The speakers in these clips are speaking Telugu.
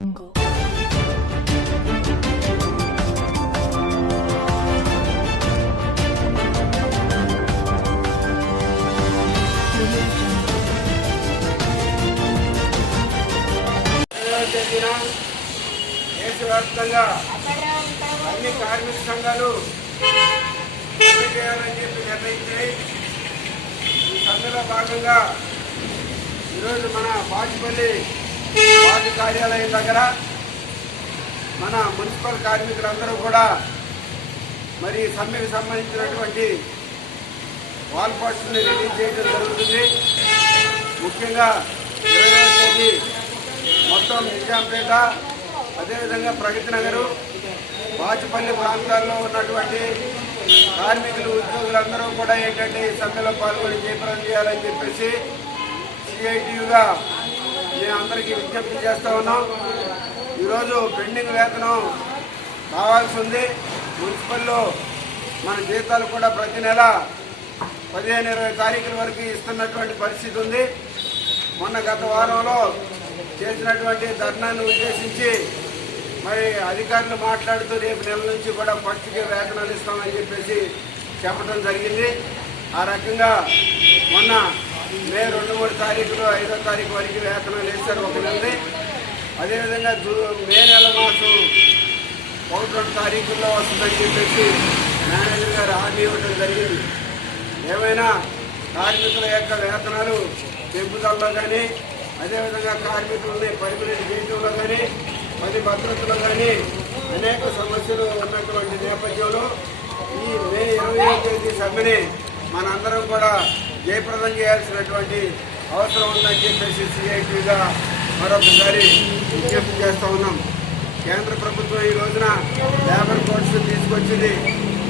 దేశవ్యాప్తంగా అన్ని కార్మిక సంఘాలు సమ్మె చేయాలని చెప్పి నిర్ణయించాయి. ఈ సమ్మెలో భాగంగా ఈరోజు మన బాచుపల్లి వార్డు కార్యాలయం దగ్గర మన మున్సిపల్ కార్మికులందరూ కూడా మరి సమ్మెకు సంబంధించినటువంటి వాల్ పోస్టర్ని రిలీజ్ చేయడం జరుగుతుంది. ముఖ్యంగా 20వ తేదీ మొత్తం నిజాంపేట, అదేవిధంగా ప్రగతి నగరు, బాచుపల్లి ప్రాంతాల్లో ఉన్నటువంటి కార్మికులు ఉద్యోగులందరూ కూడా ఏంటంటే ఈ సమ్మెలో పాల్గొని జయప్రదం చేయాలని చెప్పేసి సిఐటియుగా మేము అందరికీ విజ్ఞప్తి చేస్తూ ఉన్నాం. ఈరోజు పెండింగ్ వేతనం కావాల్సి ఉంది. మున్సిపల్లో మన జీతాలు కూడా ప్రతి నెల 15-20 తారీఖుల వరకు ఇస్తున్నటువంటి పరిస్థితి ఉంది. మొన్న గత వారంలో చేసినటువంటి ధర్నాను ఉద్దేశించి మరి అధికారులు మాట్లాడుతూ రేపు నెల నుంచి కూడా ఫస్ట్కి వేతనాలు ఇస్తామని చెప్పేసి చెప్పడం జరిగింది. ఆ రకంగా మొన్న మే 2-3 తారీఖులు 5వ తారీఖు వరకు వేతనాలు వేస్తారు ఒక నెలని. అదేవిధంగా మే నెల మాసం 1-2 తారీఖుల్లో వస్తుందని చెప్పేసి మేనేజర్ గారు హామీ ఇవ్వడం జరిగింది. ఏమైనా కార్మికుల యొక్క వేతనాలు పెంపుదలలో కానీ, అదేవిధంగా కార్మికులని పర్మినెంట్ చేయడంలో కానీ, పని భద్రతలో కానీ అనేక సమస్యలు ఉన్నటువంటి నేపథ్యంలో ఈ మే 20వ తేదీ సమ్మెని మనందరం కూడా జయప్రదం చేయాల్సినటువంటి అవసరం ఉందని చెప్పేసి సిఐటిగా మరొకసారి విజ్ఞప్తి చేస్తూ ఉన్నాం. కేంద్ర ప్రభుత్వం ఈ రోజున లేబర్ కోడ్స్ తీసుకొచ్చింది.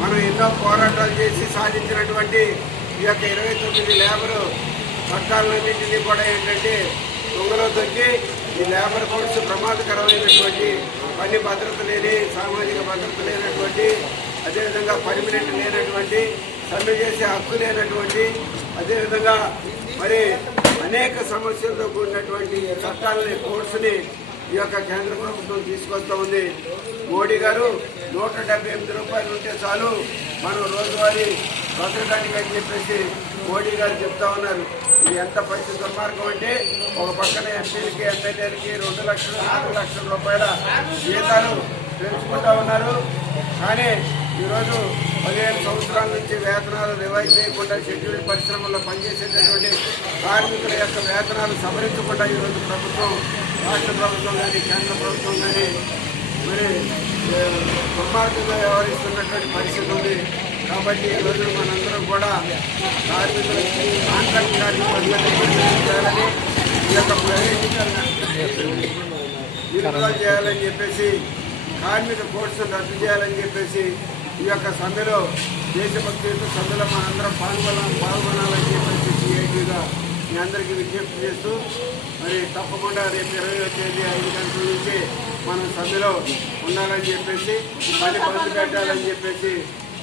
మనం ఎన్నో పోరాటాలు చేసి సాధించినటువంటి ఈ యొక్క 29 లేబరు చట్టాలన్నింటినీ కూడా ఏంటంటే దొంగలో తొక్కి ఈ లేబర్ కోడ్స్ ప్రమాదకరమైనటువంటి పని భద్రత లేని, సామాజిక భద్రత లేనటువంటి, అదేవిధంగా పర్మినెంట్ లేనటువంటి, సమ్మె చేసే హక్కు లేనటువంటి, అదేవిధంగా మరి అనేక సమస్యలతో కూడినటువంటి చట్టాలని, కోడ్స్ని ఈ యొక్క కేంద్ర ప్రభుత్వం తీసుకొస్తూ ఉంది. మోడీ గారు 178 రూపాయలు ఉంటే చాలు మనం రోజువారీ బతకడానికి అని చెప్పేసి మోడీ గారు చెప్తా ఉన్నారు. ఇది ఎంత పరిస్థితి దుర్మార్గం అంటే ఒక పక్కన ఎంపీలకి, ఎమ్మెల్యేలకి 2 లక్షలు 4 లక్షల రూపాయల జీతాలు పెంచుకుంటా ఉన్నారు. కానీ ఈరోజు 15 సంవత్సరాల నుంచి వేతనాలు రివైజ్ చేయకుండా షెడ్యూల్డ్ పరిశ్రమల్లో పనిచేసేటటువంటి కార్మికుల యొక్క వేతనాలు సవరించకుండా ఈరోజు ప్రభుత్వం, రాష్ట్ర ప్రభుత్వం కానీ కేంద్ర ప్రభుత్వం కానీ మరి దుర్మార్గంగా వ్యవహరిస్తున్నటువంటి పరిస్థితి ఉంది. కాబట్టి ఈరోజు మనందరం కూడా కార్మికులకి, కాంట్రాక్ట్ కార్మికులందరినీ చేయాలని, ఈ యొక్క విడుదల చేయాలని చెప్పేసి, కార్మిక కోడ్స్ రద్దు చేయాలని చెప్పేసి ఈ యొక్క సమ్మెలో దేశభక్తి సమ్మెలో మనందరం పాల్గొనాలని చెప్పేసి సిఐటిగా మీ అందరికీ విజ్ఞప్తి చేస్తూ మరి తప్పకుండా రేపు 20వ తేదీ 5 గంటల నుంచి మనం సమ్మెలో ఉండాలని చెప్పేసి, పని బంద్ పెట్టాలని చెప్పేసి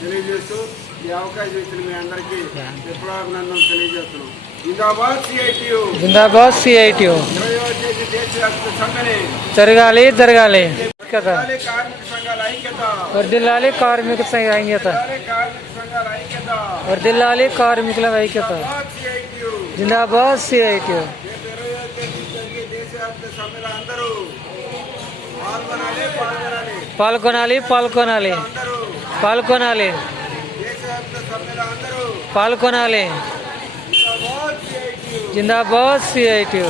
తెలియజేస్తూ ఈ అవకాశం ఇచ్చిన మీ అందరికీ విప్లవాభినందనలు తెలియజేస్తున్నాం. జిందాబాద్ సిఐటియు, జిందాబాద్ సిఐటియు. 20వ తేదీ దేశవ్యాప్త సమ్మెని జరగాలి. కార్మిక సంఘాల ఐక్యత, వర్ధిల్లాలి కార్మిక ఐక్యత, వర్ధిల్లాలి కార్మికుల ఐక్యత. జిందాబాద్ సిఐటియు. దేశవ్యాప్త సమ్మెలో అందరూ పాల్గొనాలి, పాల్గొనాలి, పాల్గొనాలి, దేశవ్యాప్త సమ్మెలో అందరూ పాల్గొనాలి. జిందాబాద్ సిఐటియు.